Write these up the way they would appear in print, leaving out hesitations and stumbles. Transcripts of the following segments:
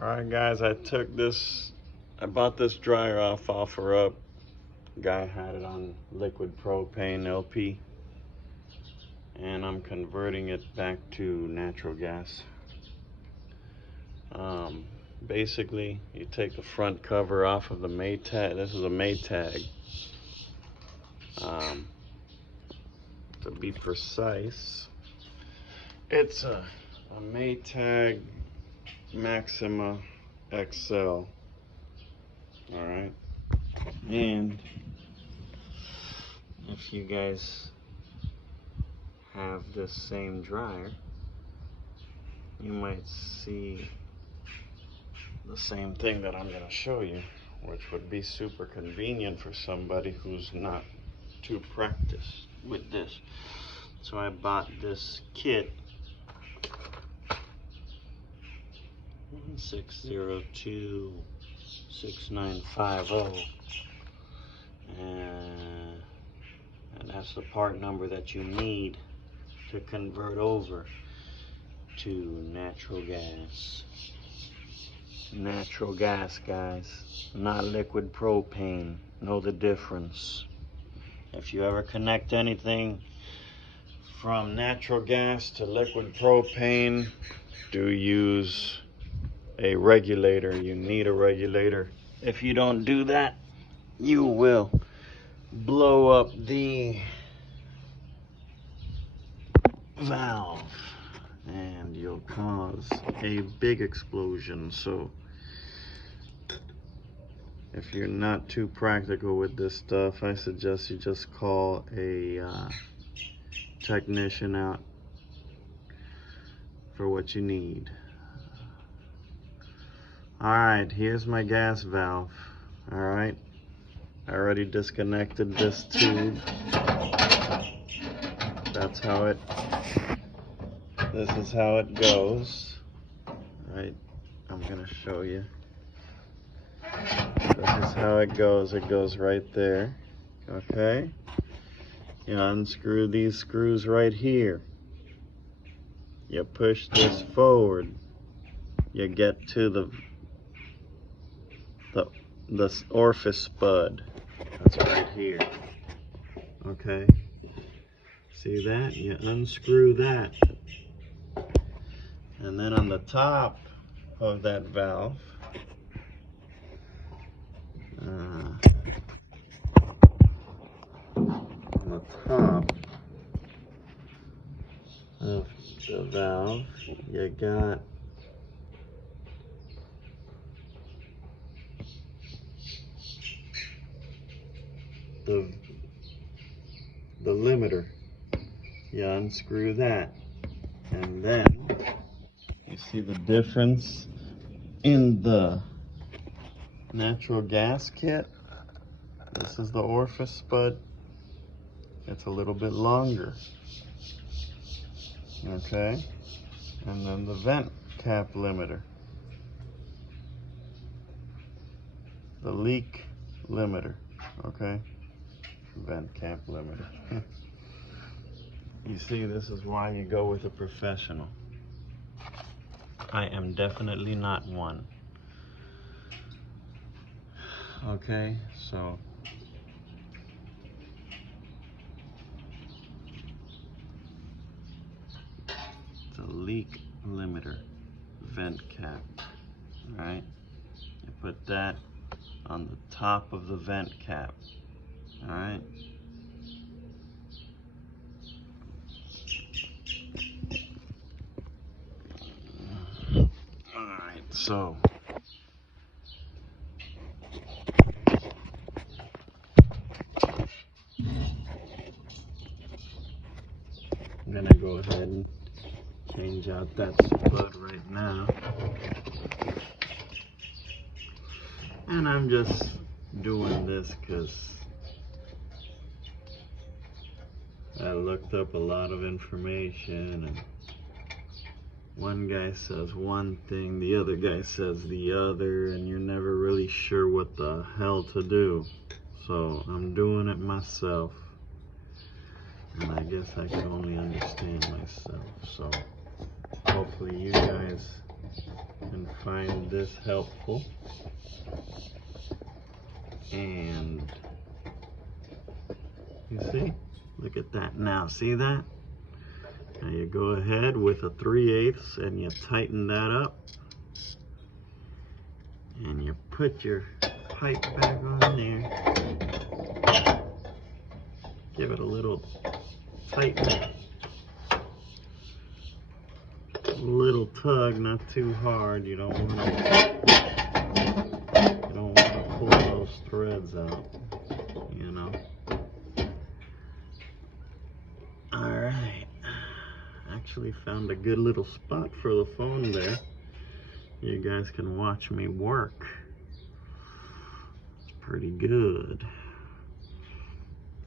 Alright guys, I bought this dryer off OfferUp. Guy had it on liquid propane LP, and I'm converting it back to natural gas. Basically, you take the front cover off of the Maytag. This is a Maytag. To be precise, it's a Maytag Maxima XL. Alright, and if you guys have this same dryer, you might see the same thing that I'm going to show you, which would be super convenient for somebody who's not too practiced with this. So I bought this kit, 6026950, and that's the part number that you need to convert over to natural gas. Natural gas, guys, not liquid propane. Know the difference. If you ever connect anything from natural gas to liquid propane, do use a regulator. You need a regulator. If you don't do that, you will blow up the valve and you'll cause a big explosion. So if you're not too practical with this stuff, I suggest you just call a technician out for what you need. Alright, here's my gas valve. Alright, I already disconnected this tube. This is how it goes. Right, I'm gonna show you. This is how it goes. It goes right there. Okay, you unscrew these screws right here. You push this forward. You get to the orifice spud. That's right here. Okay, see that? You unscrew that, and then on the top of that valve, on the top of the valve, you got the limiter. You unscrew that, and then you see the difference in the natural gas kit. This is the orifice spud. It's a little bit longer. Okay, and then the vent cap limiter, the leak limiter. Okay, vent cap limiter. You see, this is why you go with a professional. I am definitely not one. Okay, so it's a leak limiter, vent cap. Alright, you put that on the top of the vent cap. Alright, so I'm gonna go ahead and change out that spud right now. And I'm just doing this because I looked up a lot of information, and one guy says one thing, the other guy says the other, and you're never really sure what the hell to do. So I'm doing it myself, and I guess I can only understand myself. So hopefully you guys can find find this helpful. And you see, look at that now. See that? Now you go ahead with a 3/8 and you tighten that up. And you put your pipe back on there. Give it a little tighten. A little tug, not too hard. You don't want to pull those threads out, you know. All right. Actually found a good little spot for the phone there. You guys can watch me work. It's pretty good.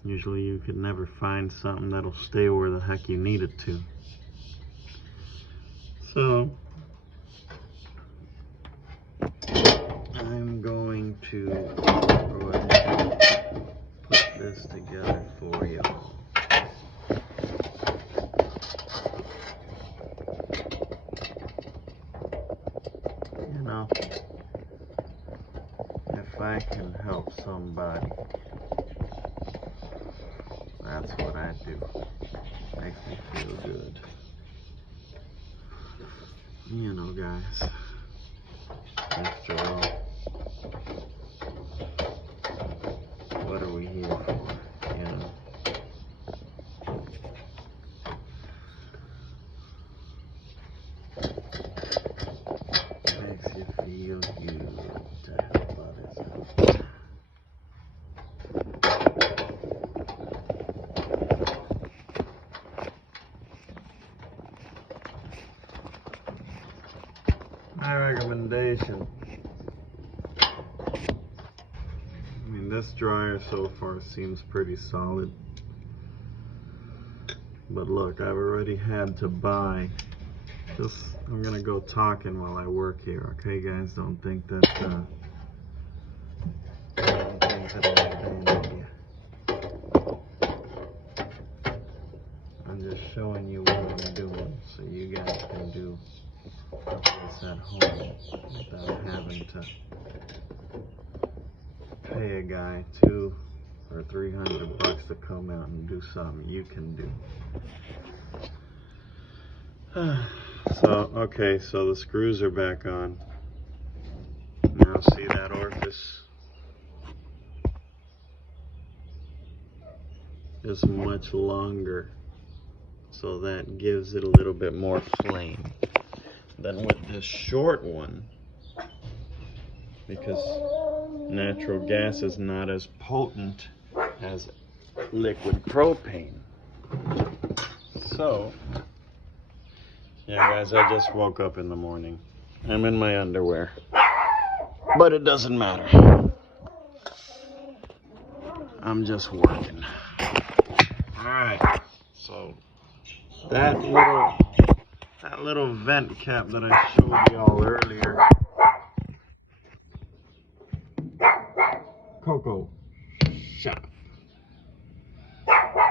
Usually you could never find something that'll stay where the heck you need it to. So I'm going to go ahead and put this together for you. You know, if I can help somebody, that's what I do. Makes me feel good. You know, guys, after all, what are we here for, you know? Makes you feel good to help others out. My recommendation, this dryer so far seems pretty solid, but look, I've already had to buy, I'm gonna go talking while I work here, okay guys? Don't think that I'm doing I'm just showing you what I'm doing so you guys can do this at home without having to pay a guy $200 or $300 to come out and do something you can do. Okay, so the screws are back on. Now see that orifice is much longer, so that gives it a little bit more flame than with this short one, because natural gas is not as potent as liquid propane. So yeah guys, I just woke up in the morning. I'm in my underwear, but it doesn't matter. I'm just working. Alright, so that little vent cap that I showed y'all earlier, Coco, shut up.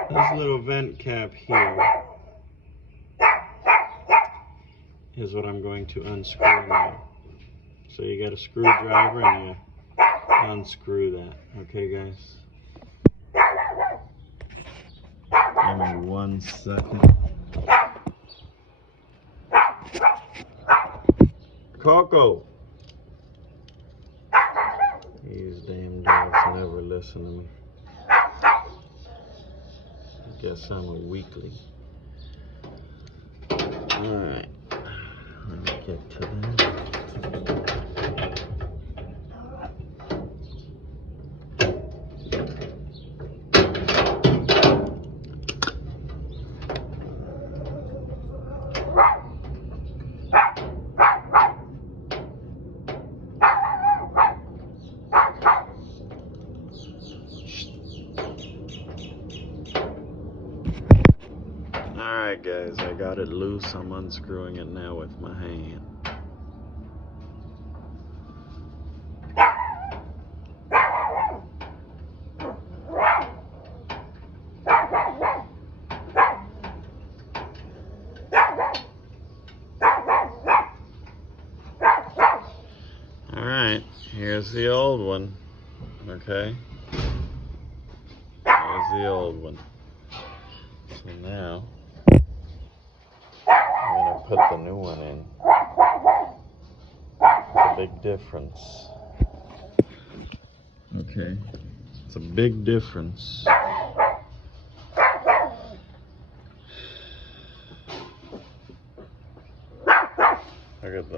This little vent cap here is what I'm going to unscrew now. So you got a screwdriver and you unscrew that. Okay guys? Give me 1 second. Coco! These damn dogs never listen to me. I guess I'm a weakling. Alright. Let me get to that. Alright guys, I got it loose. I'm unscrewing it now with my hand. Alright, here's the old one. Okay. Here's the old one. So now, I'm going to put the new one in. It's a big difference. Okay. It's a big difference. Look at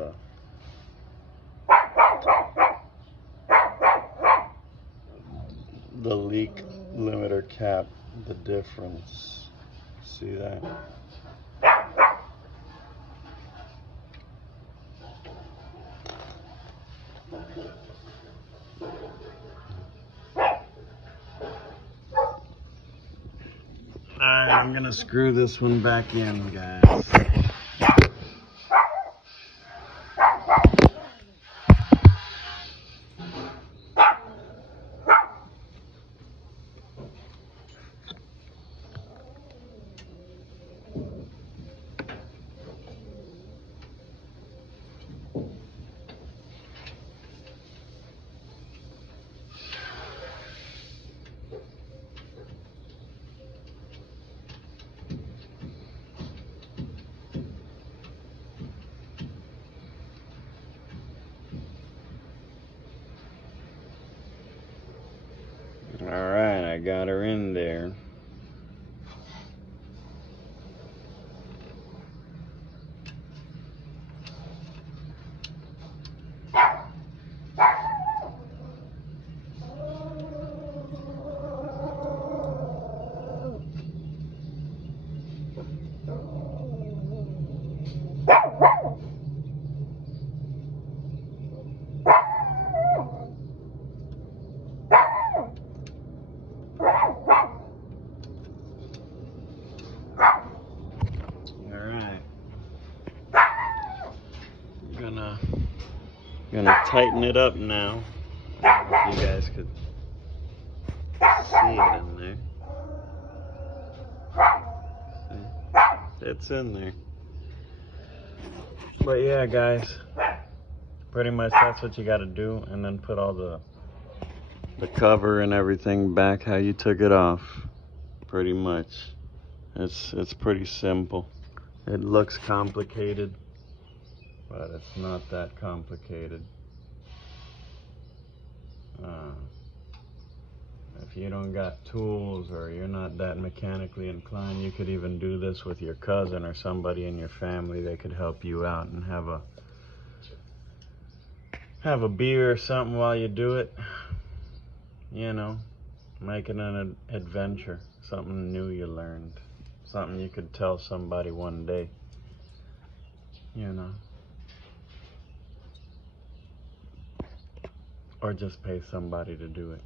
the leak limiter cap, the difference. See that? Alright, I'm gonna screw this one back in, guys. Alright, I got her in there. Gonna tighten it up now. If you guys could see it in there. See? It's in there. But yeah, guys, pretty much that's what you gotta do, and then put all the cover and everything back how you took it off. Pretty much. It's pretty simple. It looks complicated, but it's not that complicated. If you don't got tools or you're not that mechanically inclined, you could even do this with your cousin or somebody in your family. They could help you out and have a beer or something while you do it. You know, make it an adventure, something new you learned, something you could tell somebody one day, you know. Or just pay somebody to do it.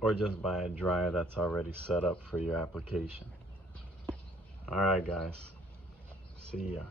Or just buy a dryer that's already set up for your application. Alright guys, see ya.